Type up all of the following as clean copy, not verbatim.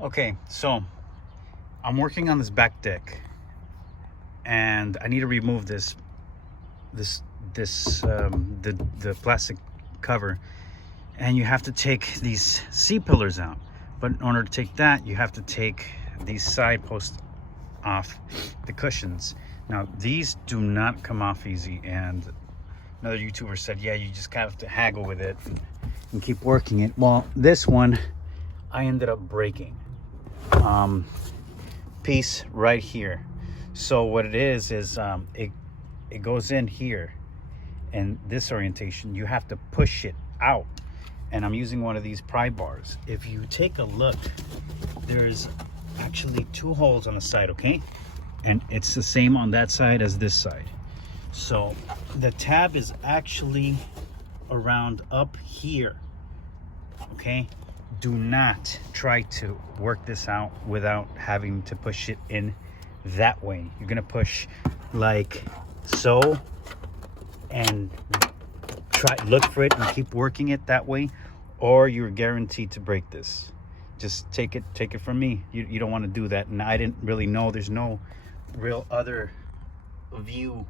Okay, so I'm working on this back deck, and I need to remove the plastic cover, and you have to take these C pillars out. But in order to take that, you have to take these side posts off the cushions. Now these do not come off easy, and another YouTuber said, yeah, you just kind of have to haggle with it and keep working it. Well, this one I ended up breaking piece right here. So what it is it goes in here, and this orientation you have to push it out, and I'm using one of these pry bars. If you take a look, there's actually 2 holes on the side, okay, and it's the same on that side as this side. So the tab is actually around up here, okay. Do not try to work this out without having to push it in that way. You're gonna push like so and look for it and keep working it that way, or you're guaranteed to break this. Just take it from me. You don't want to do that. And I didn't really know, there's no real other view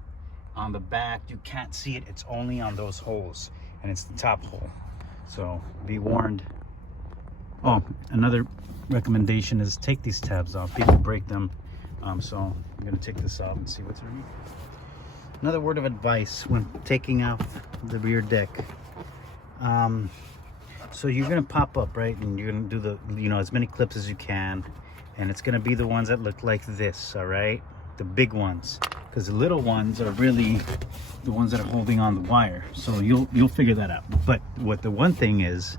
on the back. You can't see it, it's only on those holes, and it's the top hole, so be warned. Oh, another recommendation is take these tabs off. People break them. So I'm gonna take this off and see what's underneath. Another word of advice when taking out the rear deck. So you're gonna pop up, right? And you're gonna do the, as many clips as you can. And it's gonna be the ones that look like this, all right? The big ones. Because the little ones are really the ones that are holding on the wire. So you'll figure that out. But what the one thing is,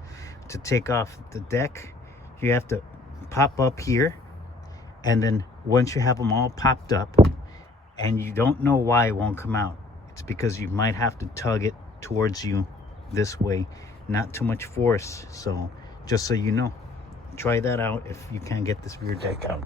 to take off the deck, you have to pop up here, and then once you have them all popped up and you don't know why it won't come out, it's because you might have to tug it towards you this way, not too much force. So just so you know, try that out if you can't get this rear deck out.